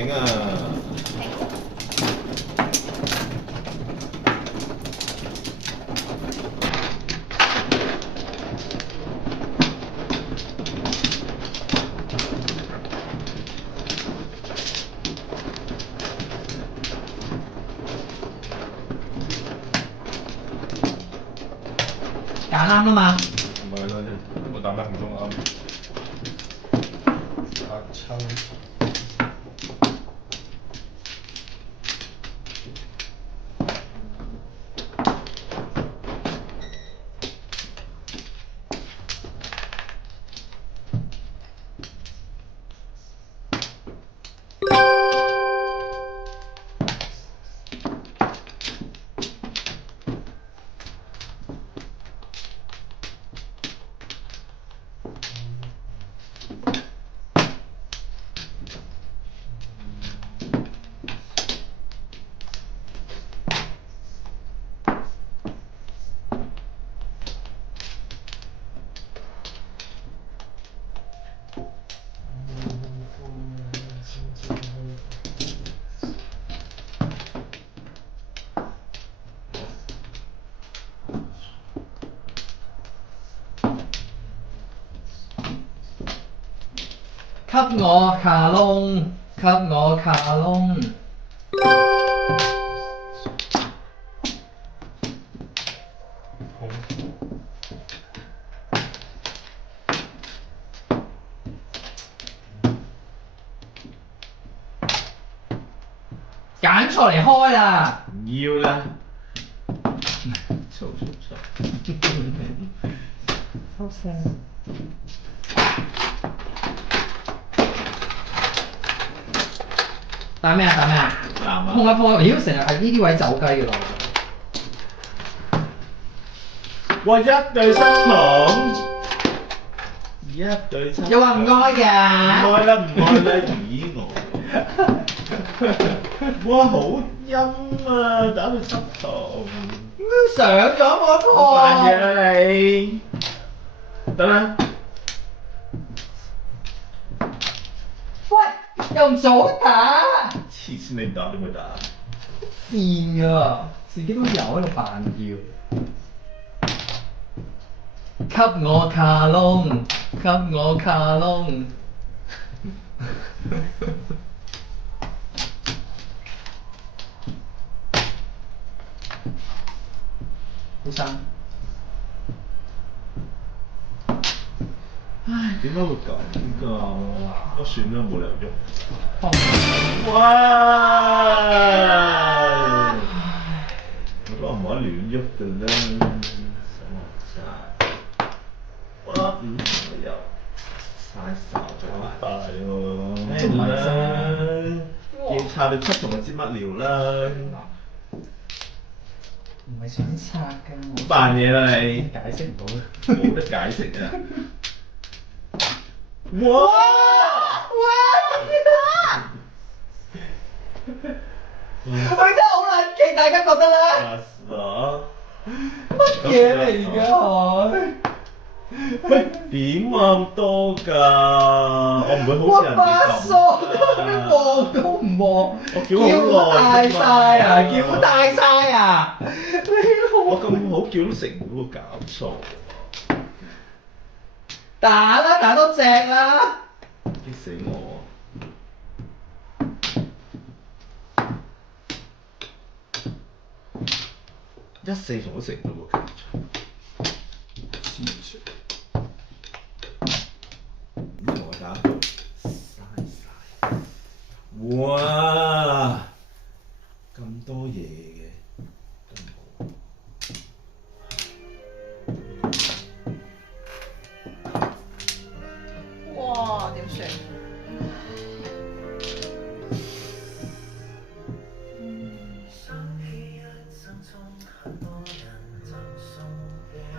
醒啊！揀啱啦嘛。唔係啦，我打8分鐘啱。殺親。給我卡窿，給我卡窿。揀錯嚟開啦！唔要啦。嘈。收聲。打咩啊？打咩啊？藍啊碰一碰，妖成日係呢啲位走雞嘅咯。哇！一對七重，一對七重。又話唔愛嘅。唔愛啦，咦我。哇！好陰啊，打到七重。上咗我好扮嘢堂。啦你。得啦。喂，又唔早打。黐線你唔打點會打？賤㗎，自己都有喺度扮叫。給我卡窿，給我卡窿。好生。唉，點解會咁㗎？都算啦，冇理由喐。放哇！我唔可以亂喐㗎啦，手晒。哇！唔係又嘥手好大喎。唔係啫要拆到七重就知乜料啦。唔係想拆㗎。扮嘢啦你。解釋唔到。冇得解釋啊！哇！佢真係好撚勁，大家覺得咧？乜乜嘢嚟㗎佢？喂，點啊咁多㗎？我唔會好似人哋巴咁傻，㗎。望都唔望，我叫好耐大晒啊！叫大晒啊！我咁好叫都食唔到，搞錯。打啦，打多隻啦！激死我！14重都食唔到喎，咁同我打，嘥晒。哇！咁多嘢嘅，都冇。哇！點算？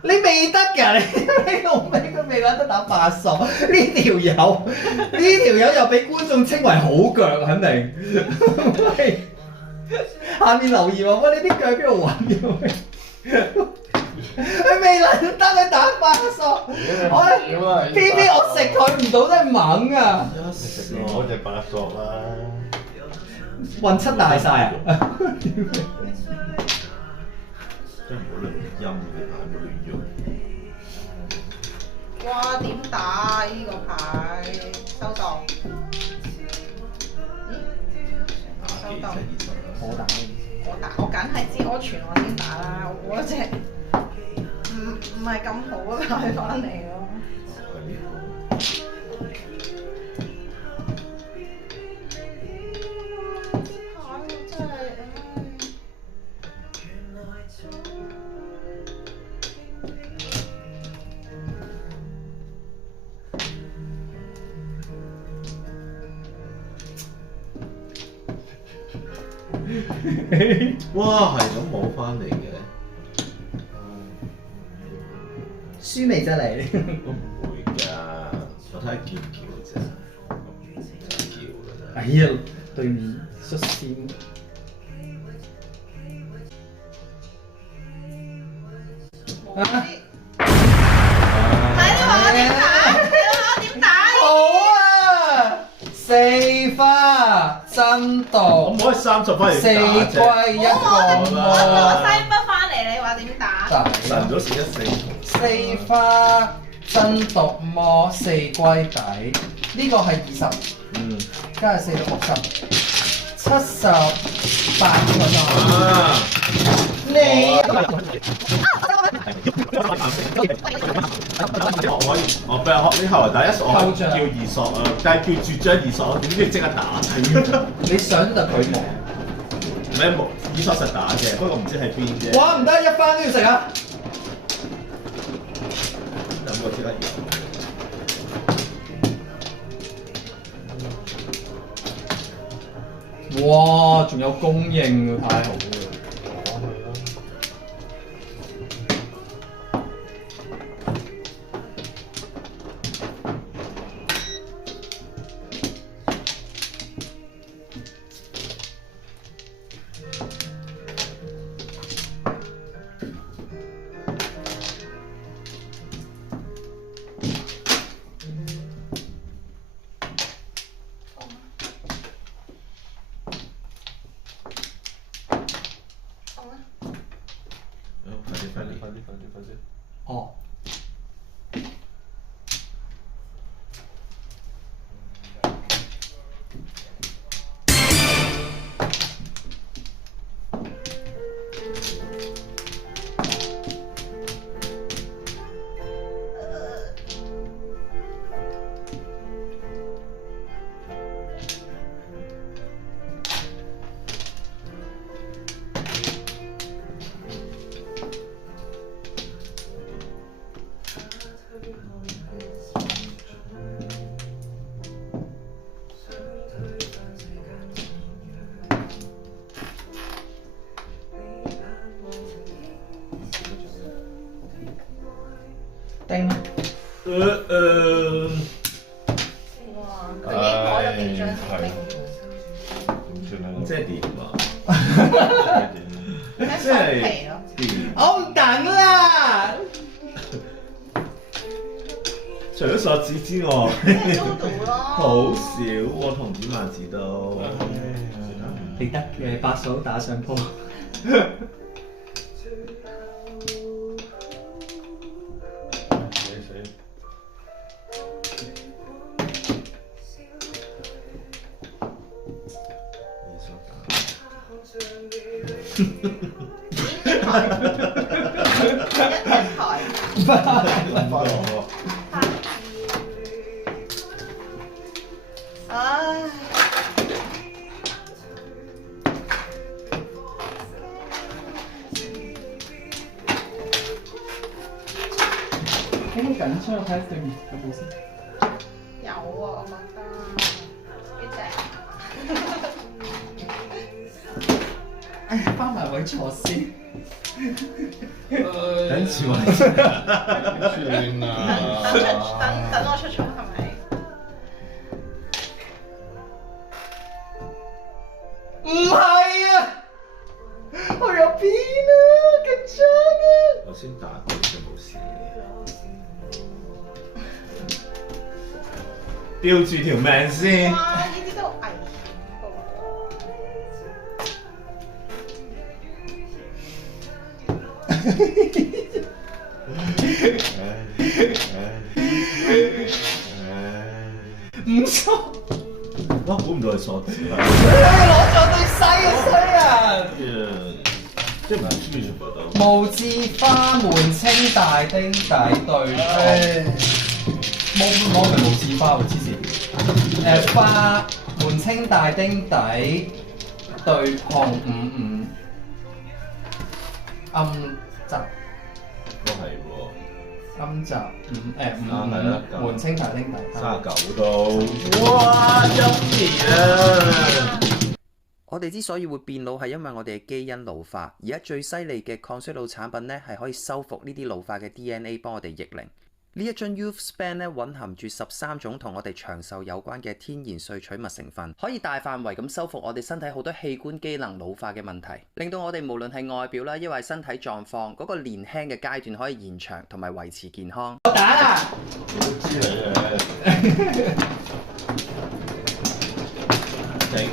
你未得㗎，你老味佢未撚得打八十，呢條友又俾觀眾稱為好腳，肯定。喂，下面留言話：喂，你啲腳邊度揾嘅？佢未撚得你打八十，我偏偏我食佢唔到真係猛啊！食我隻白索啦！運七大晒啊！真係唔好亂陰嘅，但係唔好亂用。哇！點打呢個牌？收檔。咦？收檔。我打。我梗係知安全我先打啦，我嗰隻唔係咁好嘅牌翻嚟咯。真係哇，係咁冇翻嚟嘅，輸未啫你？都唔會㗎，我睇下叫唔叫啫，就叫㗎啫。哎呀，對面率先。睇你話我點打？你話我點打？好啊！四花真我唔毒，可以30翻嚟四打啫，龜一我個攞西北翻嚟，你話點打？神咗時一四四花真毒魔四龜底，呢個係20，加係4到60，78個咗。你我可以，我俾我呢後來第一索我叫二索啊，但係叫絕張二索，點知即刻打？你想就佢冇。唔係冇二索實打嘅，不過唔知喺邊啫。哇！唔得，一番都要食啊！兩個即刻要。哇！仲有供應，太好啦！快啲！哦。叮！哇！佢已經攞咗幾張先拎。即係點啊？咩即雙皮係咯？點？我唔等啦！除咗索子之外，Doodle 咯。好少喎，同點萬字都。你得嘅，八嫂打上鋪。好緊張，睇下對面有冇先。有啊，我覺得呢哎呀，翻埋位坐先。等次位算啦。等我出場係咪？唔係啊！我有邊啊？緊張啊！我先打到就冇事。標住條命先。哇！呢啲都危險唔錯，哇！估唔到係鎖匙啊！攞咗對西嘅衰人。即係唔係出面全部都無字花門清大丁底對冇明無字花喎，黐線。花門清大丁底對碰55暗集都係喎。暗集55係啦門清大丁底39都，哇！陰年啊！我哋之所以會變老，係因為我哋嘅基因老化。而家最犀利嘅抗衰老產品呢，係可以修復呢啲老化嘅 DNA，幫我哋逆齡。呢一樽 Youth Span 呢，蘊含住13種同我哋長壽有關嘅天然萃取物成分，可以大範圍咁修復我哋身體好多器官機能老化嘅問題，令到我哋無論係外表啦，抑或身體狀況嗰個年輕嘅階段可以延長同埋維持健康。我打啦！我知你啊！頂！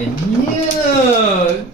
哎呀，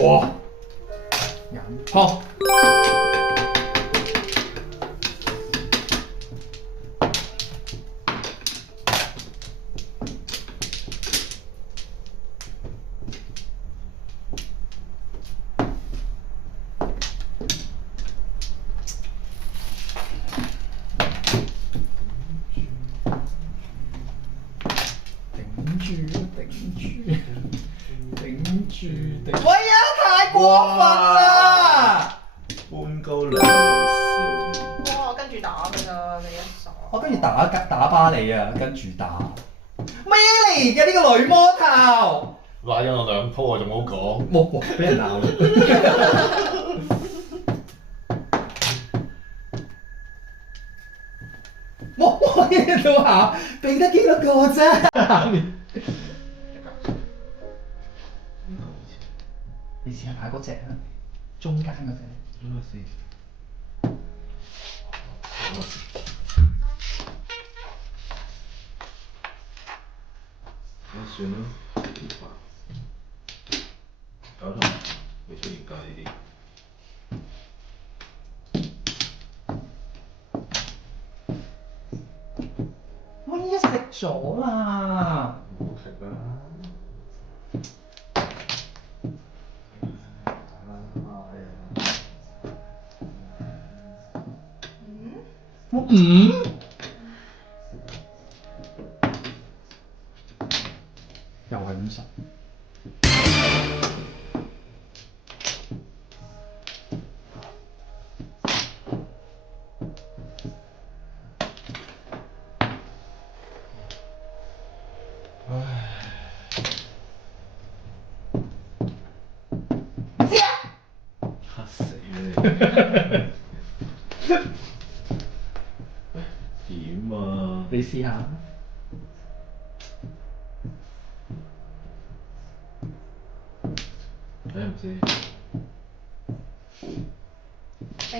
哇！眼泡。喂呀！太過分啦！半高兩路笑。哇！我跟住打㗎咋，你一傻。我跟住打巴你啊，跟住打。咩嚟嘅呢個女魔頭？拉咗我2鋪啊，仲好講。哇！俾人鬧啦！我見到下，俾得幾多個啫？你試下打嗰隻啊，中間嗰隻。等我先。咁算啦，搞錯，未出現㗎呢啲。我依家食咗啦。唔好食啦。我又係50。嚇死你！點啊？你試下。睇唔知。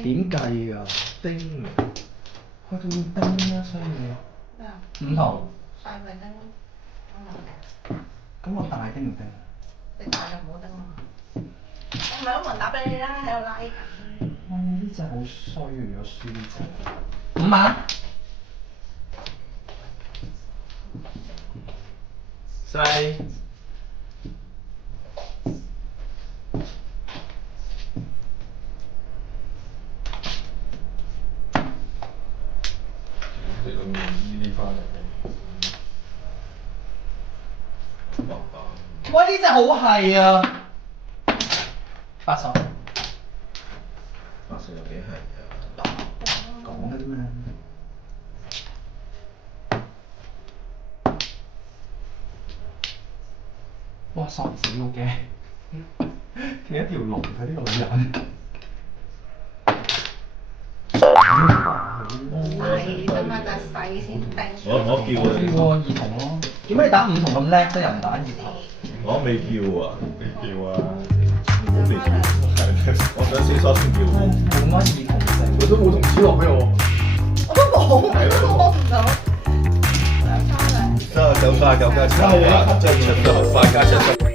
點計㗎？丁開到要叮啦，所以咩啊？五頭。細咪叮咯。咁我大叮唔叮？你大就唔好叮啦。我唔係都問答俾你啦，喺度拉緊。哇！呢隻好衰啊，如果輸呢隻。5萬。細。即係咁呢啲翻嚟嘅。白板。喂！呢隻好係啊。80。成有幾係講嘅啫嘛。哇！索子我驚，企一條龍佢呢個女人。細啫嘛，就係細先定。我叫叫你，喎二筒咯。點解你打五筒咁叻啫？又唔打二筒？我未叫啊，未叫啊，我未叫，係我想先索先叫。冇乜二筒性。佢都冇同子落俾我。我都冇，我都摸唔到。兩翻嚟。9加9加7加，即係7加8加7。